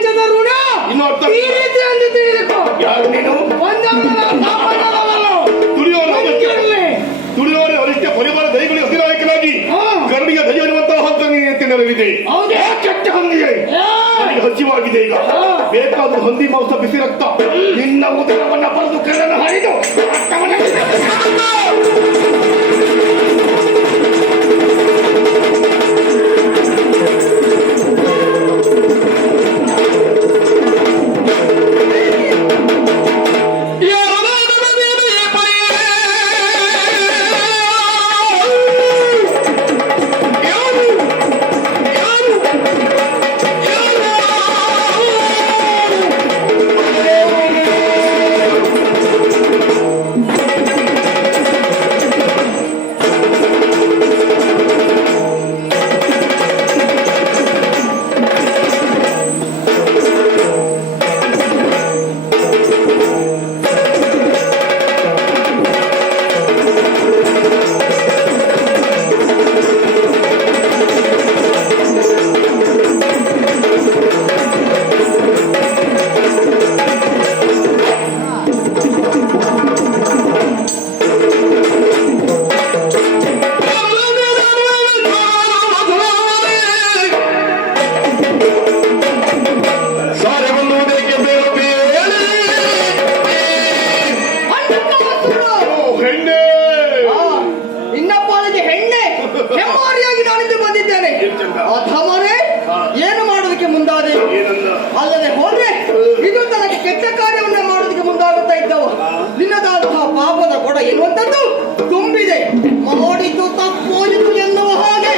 ಪ್ರಪಂಚದ ಋಣ ಇನ್ನು ಅರ್ಥ ಈ ರೀತಿ ಎಂದು ತಿಳಿದುಕೋ. ಯಾರು ನೀನು? ತುಳಿಯೋರೆ ಅವರಿಷ್ಟೇ ಪರಿವಾರ ದೈಗಳಿಗೆ ಅಧಿನಾಯಕನಾಗಿ ಕರಡಿಗೆ ದೈವನಿರುವಂತಹ ಹಂತ ನೆರವಿದೆ. ಕೆಟ್ಟ ಹಂದಿಗೆ ಹಸಿವಾಗಿದೆ. ಈಗ ಬೇಕಾದ ಹಂದಿ ಮಾಂಸ ಬಿಸಿ ರಕ್ತ ನಿನ್ನ ಉದರವನ್ನ ಬರೆದು ಕರಡನ್ನು ಹರಿದು ಏನು ಮಾಡೋದಕ್ಕೆ ಮುಂದಾದೆ ಅಲ್ಲದೆ ಹೋದ್ರೆ ಇದು ತನಗೆ ಕೆಟ್ಟ ಕಾರ್ಯವನ್ನ ಮಾಡೋದಕ್ಕೆ ಮುಂದಾಗುತ್ತಾ ಇದ್ದವ. ನಿನ್ನದಾದಂತಹ ಪಾಪದ ಕೊಡ ಎನ್ನುವಂಥದ್ದು ತುಂಬಿದೆ. ಮಾಡಿದ್ದು ತಪ್ಪೋಯಿತು ಎನ್ನುವ ಹಾಗೆ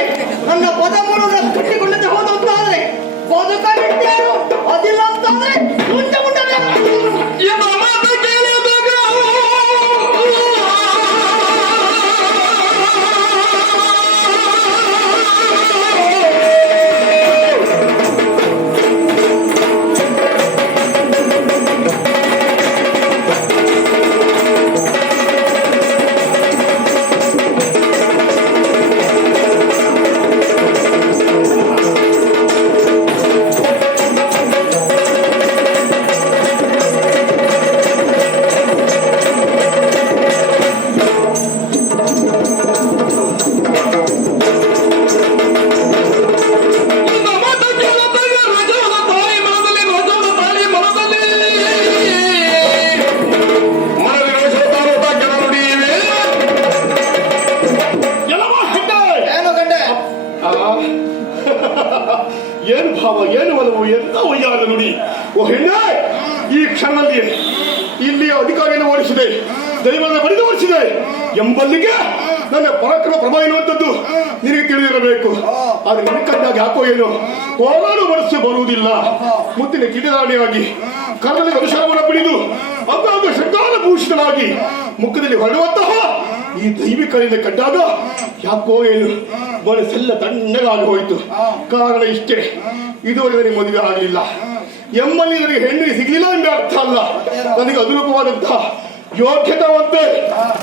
ನನ್ನ ಪದಮೂಲವನ್ನು ಕಟ್ಟಿಕೊಂಡಂತೆ ಹೋದಂತಾದ್ರೆ ಬದುಕ ಬಿಟ್ಟೇನು ಅದಿಲ್ಲ ಅಂತಾದ್ರೆ ಮುಂದೆ ಮುಂದೆ ಏನು ಭಾವ, ಏನು ಒಲವು, ಎಂತ ಒಯ್ಯಾದ ನುಡಿ. ಓ ಹೆಣ್ಣೆ, ಈ ಕ್ಷಣದಲ್ಲಿ ಇಲ್ಲಿಯ ಅಧಿಕಾರಿಯನ್ನು ಓಡಿಸಿದೆ, ದೈವದ ಬಡಿದು ಓಡಿಸಿದೆ ಎಂಬಲ್ಲಿಗೆ ನನ್ನ ಪರಾಕ್ರಮ ಪ್ರಭಾವ ಎನ್ನುವಂಥದ್ದು ನಿನಗೆ ತಿಳಿದಿರಬೇಕು. ಆದ್ರೆ ನಿನ್ನ ಕಂಡಾಗ ಯಾಕೋ ಏನು ಹೋರಾಡು ಮನಸ್ಸು ಬರುವುದಿಲ್ಲ. ಮುತ್ತಿನ ಕಿಡಿದಾಣಿಯಾಗಿ ಕರ್ಣದಲ್ಲಿ ಅನುಶಾಸನವನ್ನು ಬಿಡಿದು ಅಂಗಾಂಗ ಶೃಂಗಾರ ಭೂಷಿತನಾಗಿ ಮುಖದಲ್ಲಿ ಹೊರಡುವಂತಹ ಈ ದೈವಿಕರಿಂದ ಕಂಡಾಗ ಯಾಕೋ ಏನು ಮನಸ್ಸೆಲ್ಲ ತಣ್ಣಗಾಗಿ ಹೋಯಿತು. ಕಾರಣ ಇಷ್ಟೇ, ಇದುವರೆಗೆ ನನಗೆ ಮದುವೆ ಆಗಲಿಲ್ಲ ಎಂಬಲ್ಲಿ ನನಗೆ ಹೆಣ್ಣಿಗೆ ಸಿಗಲಿಲ್ಲ ಎಂಬ ಅರ್ಥ ಅಲ್ಲ. ನನಗೆ ಅನುರೂಪವಾದಂತಹ ಯೋಗ್ಯತಾವಂತೆ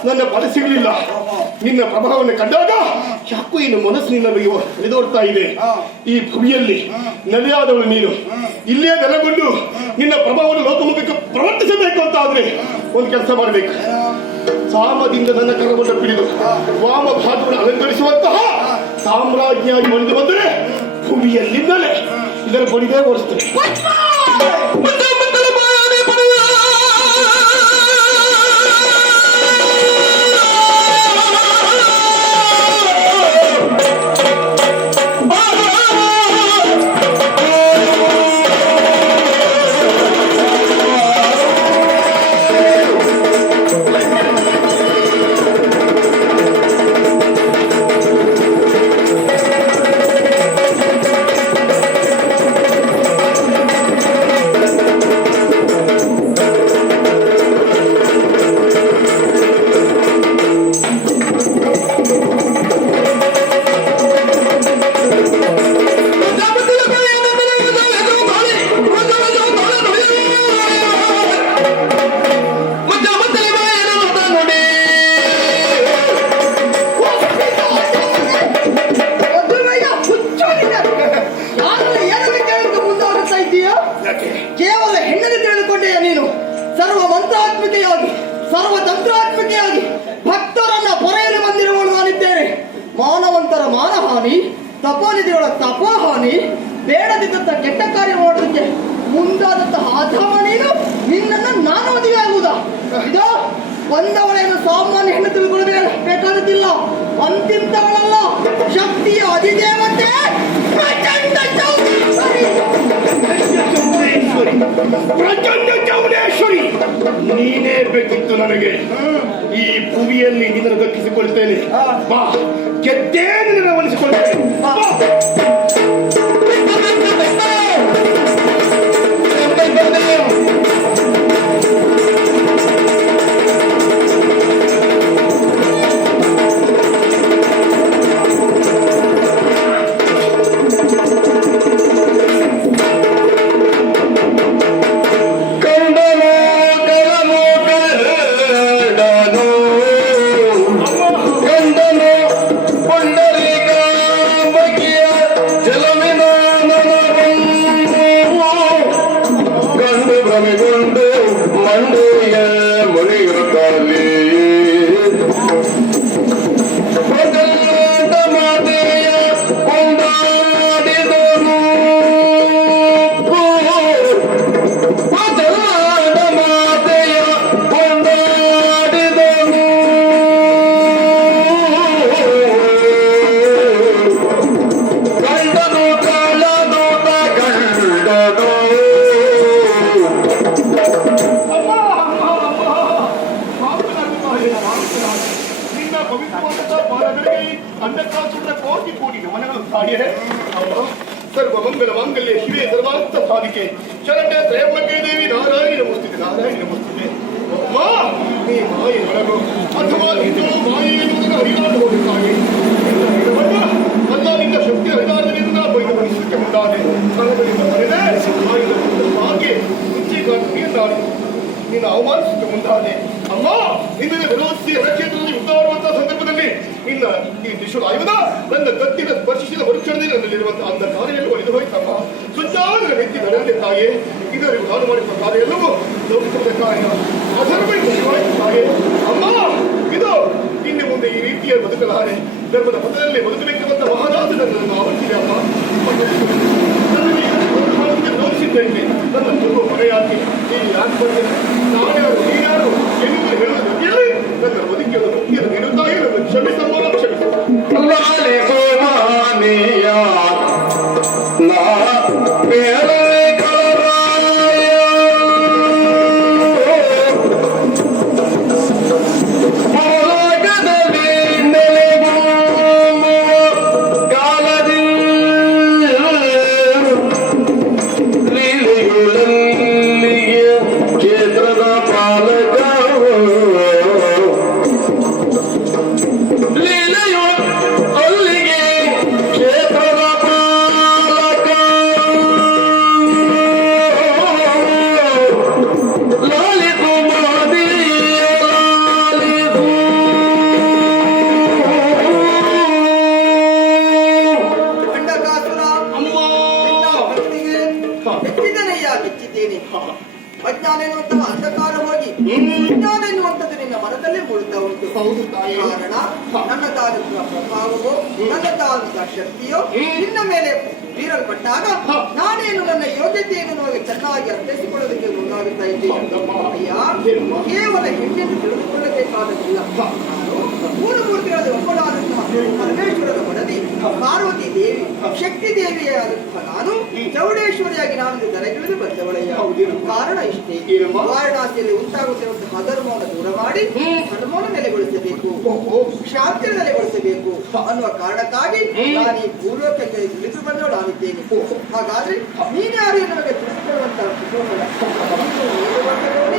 ನನ್ನ ಪದ ಸಿಗಲಿಲ್ಲ. ನಿನ್ನ ಪ್ರಭಾವವನ್ನು ಕಂಡಾಗ ಯಾಕೋ ಏನು ಮನಸ್ಸು ನಿನ್ನ ಬಗ್ಗೆ ಎದೋಡ್ತಾ ಇದೆ. ಈ ಭೂಮಿಯಲ್ಲಿ ನಡೆಯಾದವಳು ನೀನು, ಇಲ್ಲೇ ನೆಲೆಗೊಂಡು ನಿನ್ನ ಪ್ರಭಾವವನ್ನು ಲೋಕಮುಖಕ್ಕೆ ಪ್ರವರ್ತಿಸಬೇಕು ಅಂತ ಆದ್ರೆ ಒಂದು ಕೆಲಸ ಮಾಡಬೇಕು. ಸಾಮದಿಂದ ನನ್ನ ಕರವನ್ನು ಪಿಡಿದು ವಾಮ ಭಾಗವನ್ನು ಅಲಂಕರಿಸುವಂತಹ ಸಾಮ್ರಾಜ್ಞಿಯಾಗಿ ಬಂದು ಬಂದರೆ ಭೂಮಿಯಲ್ಲಿಂದಲೇ ಇದರ ಬಡಿದೇ ಓಡಿಸ್ತೇನೆ. ಸರ್ವ ಮಂತ್ರಾತ್ಮಕೆಯಾಗಿ ಸರ್ವ ತಂತ್ರಾತ್ಮಕೆಯಾಗಿ ಭಕ್ತರನ್ನ ಪೊರೆಯಲು ಬಂದಿರುವವಳು ನಾನಿದ್ದೇನೆ. ಮಾನವಂತರ ಮಾನಹಾನಿ, ತಪೋನಿಧಿಗಳ ತಪೋಹಾನಿ, ಬೇಡದಿದ್ದಂತ ಕೆಟ್ಟ ಕಾರ್ಯ ಮಾಡೋದಕ್ಕೆ ಮುಂದಾದಂತಹ ಆಧಾಮ ನೀನು. ನಿನ್ನನ್ನು ನಾನು ಮದುವೆ ಆಗುವುದಾ? ಇದು ಒಂದವಳೇನು ಸಾಮಾನ್ಯ ಹೆಣ್ಣು ತಿಳ್ಕೊಳ್ಬೇಕಾಗುತ್ತಿಲ್ಲ. ಅಂತಿಂತವಳಲ್ಲ, ಶಕ್ತಿಯ ಅಧಿದೇವತೆ ಪ್ರಚಂಡ ಚೌಡೇಶ್ವರಿ. ಪ್ರಚಂಡ ಚೌಡೇಶ್ವರಿ ನೀನೇ ಬೇಕಿತ್ತು ನನಗೆ. ಈ ಭೂಮಿಯಲ್ಲಿ ನಿನ್ನನ್ನು ದಕ್ಕಿಸಿಕೊಳ್ತೇನೆ. ಬಾ, ಗೆದ್ದೇ ನಿನ್ನನ್ನು ಒಲಿಸಿಕೊಳ್ತೇನೆ. ಸರ್ವಮಂಗಲ ಮಾಂಗಲ್ಯ ಶಿವೆ ಸರ್ವಾರ್ಥ ಸಾಧಿಕೆ ಶರಣ್ಯ ತ್ರಯಂಬಕೆ ದೇವಿ ನಾರಾಯಣಿ ನಮಸ್ತಿದೆ, ನಾರಾಯಣಿ ನಮಸ್ತಿದೆ. ಅಮ್ಮ, ನೀ ಮಾಯೆ ಒಳಗು ಅಥವಾ ನಿನ್ನ ಮಾಯೆ ಎನ್ನುವುದನ್ನು ಅರಿನಾಡು ಹೋಗುತ್ತಾನೆ. ಅಲ್ಲ, ನಿನ್ನ ಶಕ್ತಿ ಹರಿದಾರದಿಂದ ಬೈದಪಡಿಸಲಿಕ್ಕೆ ಮುಂದಾದೆ. ಕರಗಳಿಂದ ಬರೆದೆ ಮಾಯಿನ ಹಾಗೆ ಮುಂಚೆಗಾರಿಕೆಯನ್ನಾಡಿ ನಿನ್ನ ಅವಮಾನಿಸಲಿಕ್ಕೆ ಮುಂದಾದೆ. ಅಮ್ಮ, ನಿನ್ನ ವಿರೋಧಿ ಕ್ಷೇತ್ರದಲ್ಲಿ ಯುದ್ಧ ಮಾಡುವಂತಹ ಸಂದರ್ಭದಲ್ಲಿ ನಿನ್ನ ಈ ತ್ರಿಶೂಲ ಆಯುಧ ನನ್ನ ಕತ್ತಿನ ಸ್ಪರ್ಶಿಸಿದ ಮರುಕ್ಷಣದಲ್ಲಿ ನನ್ನಲ್ಲಿರುವಂತಹ ಅಂಧಕಾರೆಯಲ್ಲೂ ಒಲಿದು ಹೋಯ್ತಮ್ಮ. ಸುಜ್ಜಾದ ನೆತ್ತಿ ನಡೆಯದೆ ತಾಯೇ, ಇದರಲ್ಲಿ ನಾನು ಮಾಡಿರುವ ಕಾರ್ಯ ಎಲ್ಲವೂ ಲೌಕಿಕದ ಕಾರ್ಯ, ಅಧರ್ಮ ತಾಯೇ. ಅಮ್ಮ, ಇದು ಇನ್ನು ಮುಂದೆ ಈ ರೀತಿಯ ಬದುಕಲಾರೆ. ಧರ್ಮದ ಪದದಲ್ಲಿ ಬದುಕಬೇಕೆಂಬಂತ ಮಹಾರಾಜ ನನ್ನನ್ನು ಆವರಿಸಿದೆ. ಅಮ್ಮ, ತೋರಿಸಿದ್ದೇನೆ ನನ್ನ ತುಂಬ ಹೊರೆಯಾಗಿ ನೀನು ಯಾಕೆ ಬಂದಿದೆ, ನಾನ್ಯಾರು ನೀನ್ಯಾರು ಎನ್ನುವುದು ಹೇಳುವ ಜೊತೆಯಲ್ಲಿ ನನ್ನ ಬದುಕಿಯನ್ನು ಮುಖ್ಯದ ನೀಡುತ್ತಾಯೇ ನನ್ನ ಕ್ಷಮಿಸಮ್ಮ, ಕ್ಷಮಿಸ. ಅಜ್ಞಾನ ಎನ್ನುವಂತಹ ಅಂಧಕಾರ ಹೋಗಿ ವಿಜ್ಞಾನ ಎನ್ನುವಂಥದ್ದು ನಿನ್ನ ಮನದಲ್ಲೇ ಮೂಡುತ್ತಾ ಉಂಟು. ಕಾರಣ ನನ್ನದಾದಂತಹ ಪ್ರಭಾವವೋ ನನ್ನದಾದಂತಹ ಶಕ್ತಿಯೋ ನಿನ್ನ ಮೇಲೆ ಬೀರಲ್ಪಟ್ಟಾಗ ನಾನೇನು ನನ್ನ ಯೋಗ್ಯತೆಯನ್ನು ನಮಗೆ ಚೆನ್ನಾಗಿ ಅರ್ಥೈಸಿಕೊಳ್ಳೋದಕ್ಕೆ ಮುಂದಾಗುತ್ತಾ ಇದ್ದೇನೆ. ಅಯ್ಯ, ಕೇವಲ ಹೆಣ್ಣೆಂದು ತಿಳಿದುಕೊಳ್ಳಬೇಕಾದದಿಲ್ಲ. ಮೂರು ಮೂರ್ತಿಗಳಲ್ಲಿ ಒಬ್ಬಳಾದಂತಹ ಪರಮೇಶ್ವರನ ಮಡದಿ ಪಾರ್ವತಿ ದೇವಿ, ಶಕ್ತಿ ದೇವಿಯಾದಂತಹ ನಾನು ಚೌಡೇಶ್ವರಿಯಾಗಿ ನಾನು ದರಗಿಳಿದು ಬಂದವಳಯ್ಯ. ಕಾರಣ ಇಷ್ಟೇ, ವಾರಣಾಸಿಯಲ್ಲಿ ಉಂಟಾಗುತ್ತಿರುವಂತಹ ಅಧರ್ಮವನ್ನು ದೂರ ಮಾಡಿ ಧರ್ಮವನ್ನು ನೆಲೆಗೊಳಿಸಬೇಕು, ಶಾಂತಿಯನ್ನು ನೆಲೆಗೊಳಿಸಬೇಕು ಅನ್ನುವ ಕಾರಣಕ್ಕಾಗಿ ನಾನು ಈ ಪೂರ್ವಕ್ಕೆ ತಿಳಿದು ಬಂದವಳಾಗಿದ್ದೇನೆ. ಹಾಗಾದ್ರೆ ನೀನ್ಯಾರು ನಮಗೆ ತಿಳಿದುಕೊಳ್ಳುವಂತಹ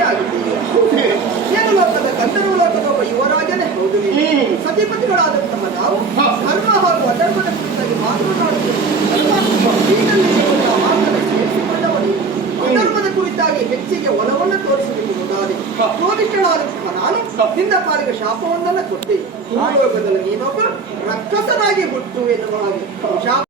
ಆಗಿದ್ದೇನೆ. ಏನು ಲೋಕದ ಗಂಧರ್ವ ಲೋಕದ ಒಬ್ಬ ಯುವರಾಜನೇ ಹೌದು. ಸತಿಪತಿಗಳಾದಂತಹ ನಾವು ಧರ್ಮ ಹಾಗೂ ಅಧರ್ಮದ ಕುರಿತಾಗಿ ಮಾತನಾಡುತ್ತೇವೆ. ಅಧರ್ಮದ ಕುರಿತಾಗಿ ಹೆಚ್ಚಿಗೆ ಒಲವನ್ನು ತೋರಿಸಬೇಕು ಮುಂದಾದೆ. ಕ್ರೋಧಿಗಳಾದಂತಹ ನಾನು ನಿನ್ನ ಪಾಲಿಗೆ ಶಾಪವೊಂದನ್ನು ಕೊಟ್ಟೆ. ಭೂಲೋಕದಲ್ಲಿ ನೀನೊಬ್ಬ ರಕ್ಕಸನಾಗಿ ಹುಟ್ಟು ಎನ್ನುವ ಹಾಗೆ ಶಾಪ